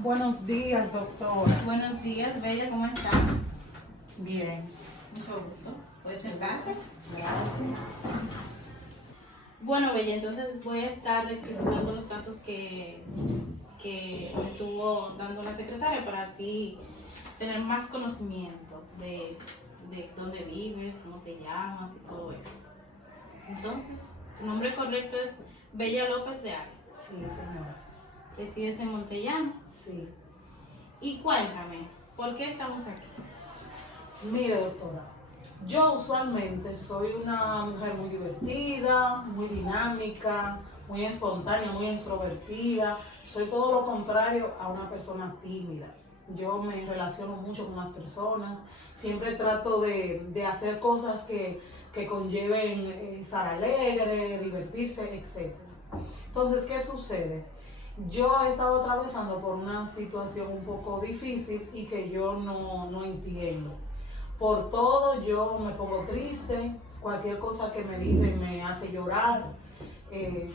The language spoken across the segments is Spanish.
Buenos días, doctora. Buenos días, Bella, ¿cómo estás? Bien, Mucho gusto. ¿Puedes sentarse? gracias. Bueno, Bella, entonces voy a estar rectificando los datos que me estuvo dando la secretaria para así tener más conocimiento de dónde vives, cómo te llamas y todo eso. Entonces, tu nombre correcto es Bella López de Arias. Sí, señora. Resides en Montellano. Sí. Y cuéntame, ¿por qué estamos aquí? Mire, doctora, yo usualmente soy una mujer muy divertida, muy dinámica, muy espontánea, muy extrovertida. Soy todo lo contrario a una persona tímida. Yo me relaciono mucho con las personas, siempre trato de hacer cosas que conlleven estar alegre, divertirse, etc. Entonces, ¿qué sucede? Yo he estado atravesando por una situación un poco difícil y que yo no entiendo. Por todo yo me pongo triste, cualquier cosa que me dicen me hace llorar,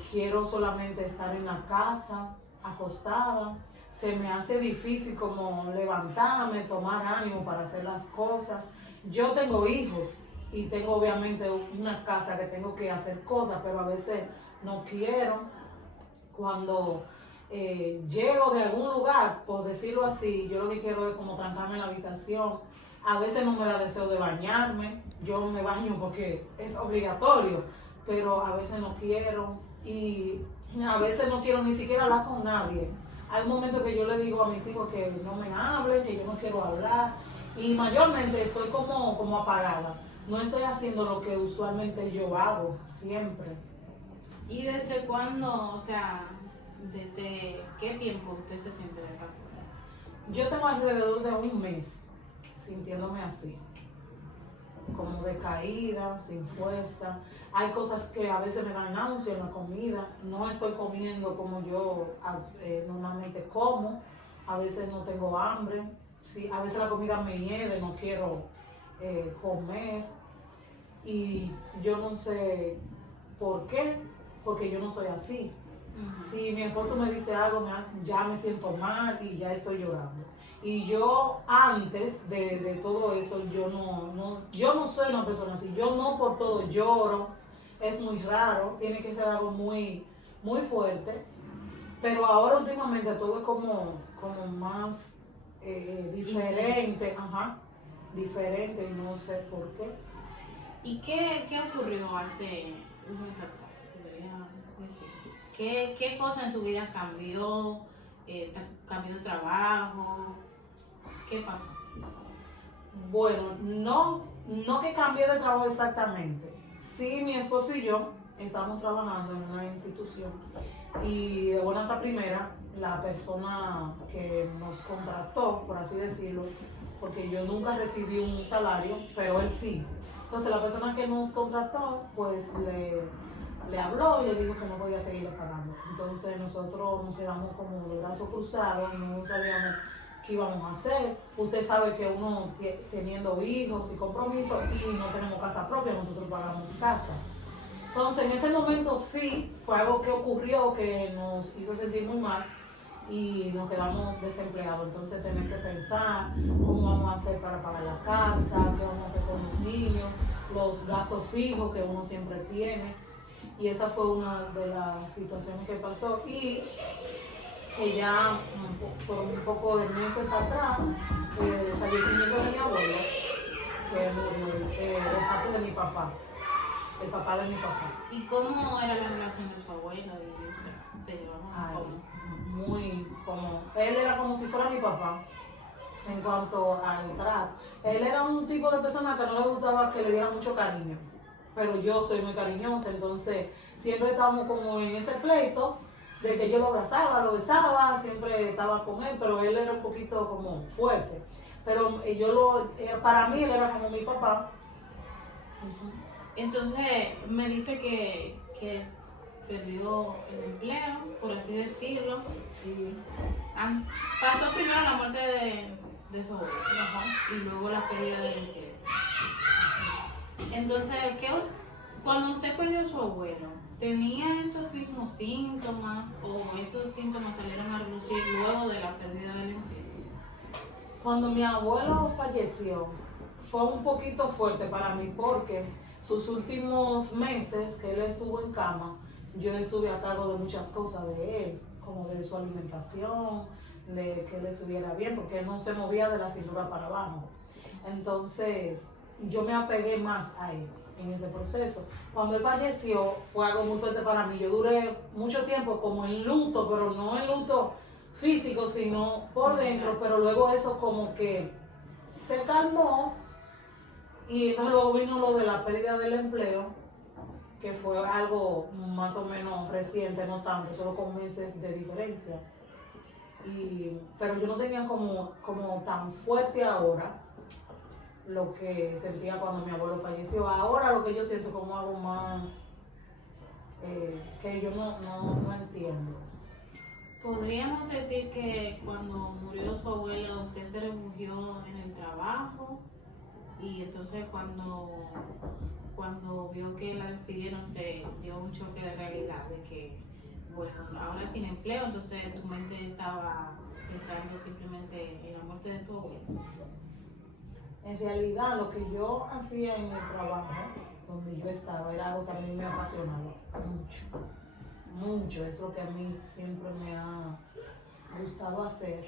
quiero solamente estar en la casa, acostada, se me hace difícil como levantarme, tomar ánimo para hacer las cosas. Yo tengo hijos y tengo obviamente una casa que tengo que hacer cosas, pero a veces no quiero. Cuando llego de algún lugar, por decirlo así, yo lo que quiero es como trancarme en la habitación. A veces no me da deseo de bañarme, yo me baño porque es obligatorio, pero a veces no quiero y a veces no quiero ni siquiera hablar con nadie. Hay momentos que yo le digo a mis hijos que no me hablen, que yo no quiero hablar y mayormente estoy como apagada. No estoy haciendo lo que usualmente yo hago siempre. ¿Y desde cuándo, o sea, desde qué tiempo usted se siente de esa forma? Yo tengo alrededor de un mes sintiéndome así, como decaída, sin fuerza. Hay cosas que a veces me dan náusea en la comida. No estoy comiendo como yo normalmente como. A veces no tengo hambre. Sí, a veces la comida me hiede, no quiero comer. Y yo no sé por qué, porque yo no soy así. Si mi esposo me dice algo, ya me siento mal y ya estoy llorando. Y yo antes de todo esto, yo no soy una persona así. Yo no por todo lloro. Es muy raro. Tiene que ser algo muy fuerte. Pero ahora últimamente todo es como más diferente. Ajá, diferente y no sé por qué. ¿Y qué ocurrió hace un mes atrás? Podría decir. ¿Qué cosa en su vida cambió? ¿Cambió de trabajo? ¿Qué pasó? Bueno, no que cambie de trabajo exactamente. Sí, mi esposo y yo estamos trabajando en una institución y de buenas a primera, la persona que nos contrató, por así decirlo, porque yo nunca recibí un salario, pero él sí. Entonces la persona que nos contrató, pues le habló y le dijo que no podía seguirle pagando. Entonces nosotros nos quedamos como de brazos cruzados, no sabíamos qué íbamos a hacer. Usted sabe que uno teniendo hijos y compromisos y no tenemos casa propia, nosotros pagamos casa. Entonces en ese momento sí, fue algo que ocurrió que nos hizo sentir muy mal y nos quedamos desempleados. Entonces tener que pensar cómo vamos a hacer para pagar la casa, qué vamos a hacer con los niños, los gastos fijos que uno siempre tiene. Y esa fue una de las situaciones que pasó. Y que ya por un poco de meses atrás, el fallecimiento de mi abuela, que murió de parte de mi papá, el papá de mi papá. ¿Y cómo era la relación de su abuela y usted? ¿Se llevaban cómo? Muy como, él era como si fuera mi papá en cuanto al trato. Él era un tipo de persona que no le gustaba que le dieran mucho cariño, pero yo soy muy cariñosa, entonces siempre estábamos como en ese pleito de que yo lo abrazaba, lo besaba, siempre estaba con él, pero él era un poquito como fuerte. Pero para mí él era como mi papá. Entonces me dice que perdió el empleo, por así decirlo. Sí. Pasó primero la muerte de su abuelo, y luego la pérdida del empleo. Entonces, cuando usted perdió a su abuelo, ¿tenía estos mismos síntomas o esos síntomas salieron a relucir luego de la pérdida Cuando mi abuelo falleció, fue un poquito fuerte para mí porque sus últimos meses que él estuvo en cama, yo estuve a cargo de muchas cosas de él, como de su alimentación, de que él estuviera bien, porque él no se movía de la cintura para abajo. Entonces, yo me apegué más a él en ese proceso. Cuando él falleció, fue algo muy fuerte para mí. Yo duré mucho tiempo como en luto, pero no en luto físico, sino por dentro, pero luego eso como que se calmó y entonces luego vino lo de la pérdida del empleo, que fue algo más o menos reciente, no tanto, solo con meses de diferencia. Pero yo no tenía como tan fuerte ahora lo que sentía cuando mi abuelo falleció. Ahora lo que yo siento como algo más que yo no entiendo. ¿Podríamos decir que cuando murió su abuelo usted se refugió en el trabajo y entonces cuando vio que la despidieron se dio un choque de realidad de que, bueno, ahora sin empleo, entonces tu mente estaba pensando simplemente en la muerte de tu abuelo? En realidad lo que yo hacía en el trabajo donde yo estaba era algo que a mí me apasionaba mucho, es lo que a mí siempre me ha gustado hacer.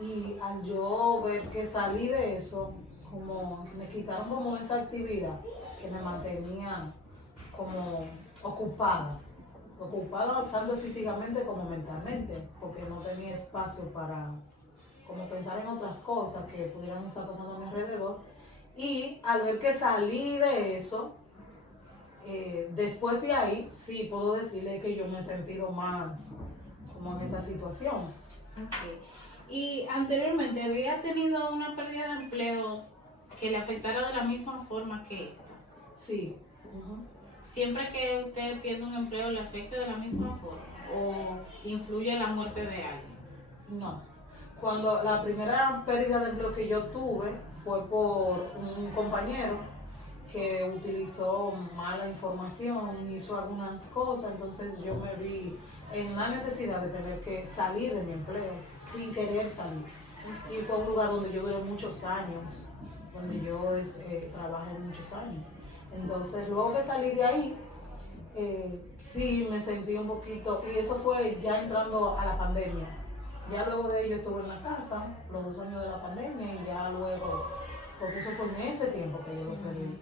Y al yo ver que salí de eso, como me quitaron como esa actividad que me mantenía como ocupada tanto físicamente como mentalmente, porque no tenía espacio para como pensar en otras cosas que pudieran estar pasando a mi alrededor. Y al ver que salí de eso, después de ahí, sí puedo decirle que yo me he sentido más como en esta situación. Okay. ¿Y anteriormente había tenido una pérdida de empleo que le afectara de la misma forma que esta? Sí. ¿Siempre que usted pierde un empleo le afecta de la misma forma o influye en la muerte de alguien? No. Cuando la primera pérdida de empleo que yo tuve fue por un compañero que utilizó mala información, hizo algunas cosas, entonces yo me vi en la necesidad de tener que salir de mi empleo sin querer salir. Y fue un lugar donde yo duré muchos años, donde yo trabajé muchos años. Entonces luego que salí de ahí, sí me sentí un poquito, y eso fue ya entrando a la pandemia. Ya luego de ello estuve en la casa, los 2 años de la pandemia, y ya luego, porque eso fue en ese tiempo que yo lo perdí.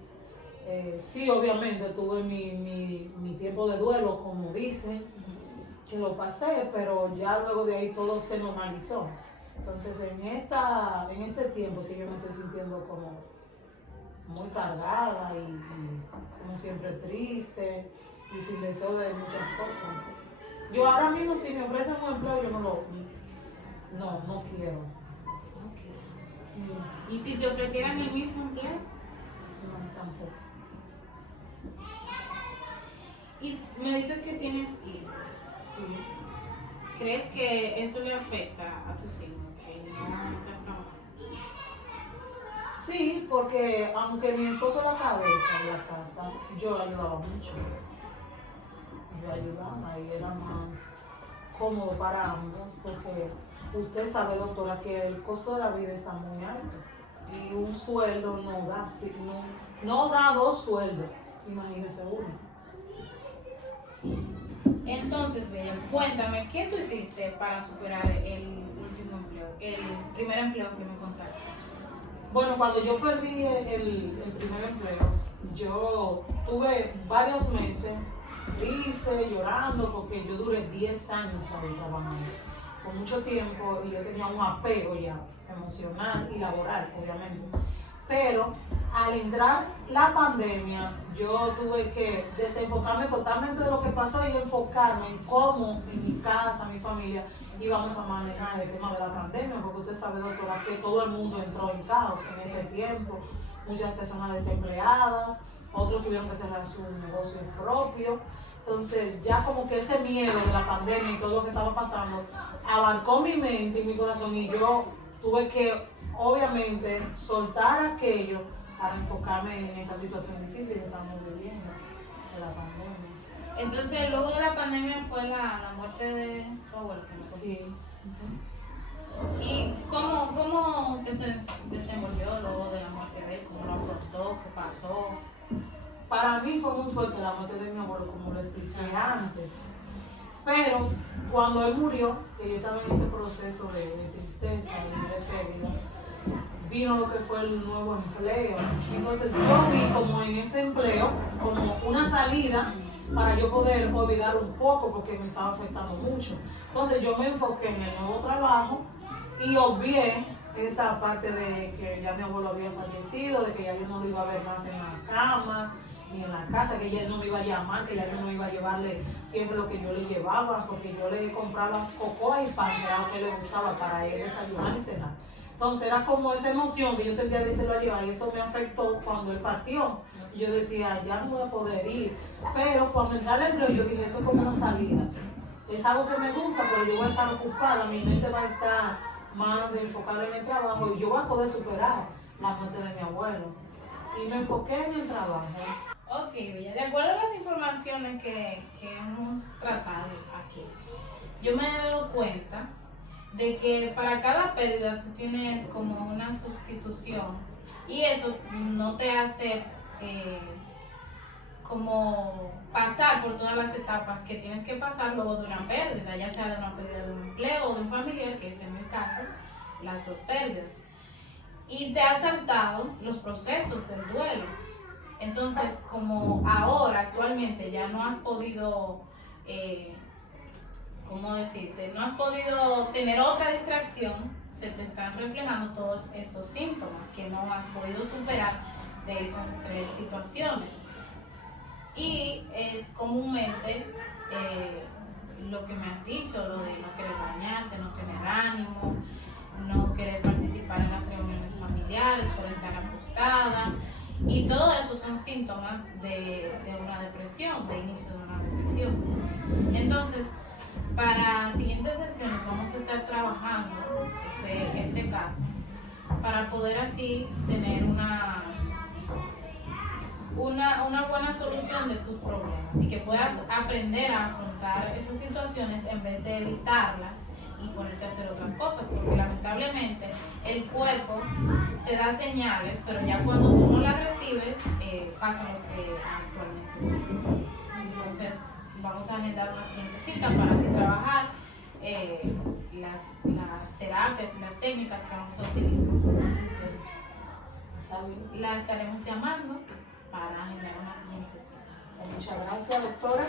Sí, obviamente tuve mi tiempo de duelo, como dicen, que lo pasé, pero ya luego de ahí todo se normalizó. Entonces en este tiempo que yo me estoy sintiendo como muy cargada y como siempre triste y sin deseo de muchas cosas. Yo ahora mismo si me ofrecen un empleo yo no quiero. Okay. ¿Y si te ofrecieran el mismo empleo? No, tampoco. Y me dices que tienes hijos. Sí. ¿Crees que eso le afecta a tus hijos? Que no estás trabajando. Sí, porque aunque mi esposo era la cabeza de la casa, yo le ayudaba mucho. Yo ayudaba y era más cómodo para ambos, porque usted sabe, doctora, que el costo de la vida está muy alto y un sueldo no da 2 sueldos, imagínese uno. Entonces, Bella, cuéntame, ¿qué tú hiciste para superar el último empleo, el primer empleo que me contaste? Bueno, cuando yo perdí el primer empleo, yo tuve varios meses triste, llorando, porque yo duré 10 años ahí trabajando. Fue mucho tiempo y yo tenía un apego ya emocional y laboral, obviamente. Pero al entrar la pandemia, yo tuve que desenfocarme totalmente de lo que pasó y enfocarme en cómo en mi casa, mi familia, íbamos a manejar el tema de la pandemia, porque usted sabe, doctora, que todo el mundo entró en caos en ese tiempo, muchas personas desempleadas, otros tuvieron que cerrar su negocio propio. Entonces ya como que ese miedo de la pandemia y todo lo que estaba pasando abarcó mi mente y mi corazón, y yo tuve que obviamente soltar aquello para enfocarme en esa situación difícil que estamos viviendo de la pandemia. Entonces, luego de la pandemia fue la muerte de tu abuelo. Sí. ¿Y cómo te desenvolvió luego de la muerte de él? ¿Cómo lo afrontó? ¿Qué pasó? Para mí fue muy fuerte la muerte de mi abuelo, como lo expliqué antes. Pero cuando él murió, que yo estaba en ese proceso de tristeza y de pérdida, vino lo que fue el nuevo empleo. Entonces yo vi como en ese empleo, como una salida para yo poder olvidar un poco porque me estaba afectando mucho. Entonces yo me enfoqué en el nuevo trabajo y obvié esa parte de que ya mi abuelo había fallecido, de que ya yo no lo iba a ver más en la cama ni en la casa, que ya él no me iba a llamar, que ya yo no iba a llevarle siempre lo que yo le llevaba, porque yo le compraba cocoa y pan, que era lo que le gustaba para él desayunar y cenar. Entonces era como esa emoción que yo sentía de irse a llevar y eso me afectó cuando él partió. Y yo decía, ya no voy a poder ir. Pero cuando entré al empleo yo dije, esto es como una salida. Es algo que me gusta, pero yo voy a estar ocupada, mi mente va a estar más enfocada en el trabajo y yo voy a poder superar la muerte de mi abuelo. Y me enfoqué en el trabajo. Ok, Bella, de acuerdo a las informaciones que hemos tratado aquí, yo me he dado cuenta de que para cada pérdida tú tienes como una sustitución y eso no te hace como pasar por todas las etapas que tienes que pasar luego de una pérdida, ya sea de una pérdida de un empleo o de un familiar, que es en mi caso, las dos pérdidas. Y te has saltado los procesos del duelo. Entonces, como ahora, actualmente, ya no has podido, ¿cómo decirte? No has podido tener otra distracción, se te están reflejando todos esos síntomas que no has podido superar de esas tres situaciones. Y es comúnmente lo que me has dicho, lo de no querer bañarte, no tener ánimo, no querer participar en las reuniones familiares por estar acostada. Y todo eso son síntomas de una depresión, de inicio de una depresión. Entonces, para siguientes sesiones vamos a estar trabajando este caso para poder así tener una buena solución de tus problemas y que puedas aprender a afrontar esas situaciones en vez de evitarlas y ponerte a hacer otras cosas, porque lamentablemente el cuerpo te da señales, pero ya cuando tú no las recibes, pasa lo que actualmente. Entonces, vamos a agendar una siguiente cita para así trabajar las terapias y las técnicas que vamos a utilizar. Está bien. La estaremos llamando para agendar una siguiente cita. Muchas gracias, doctora.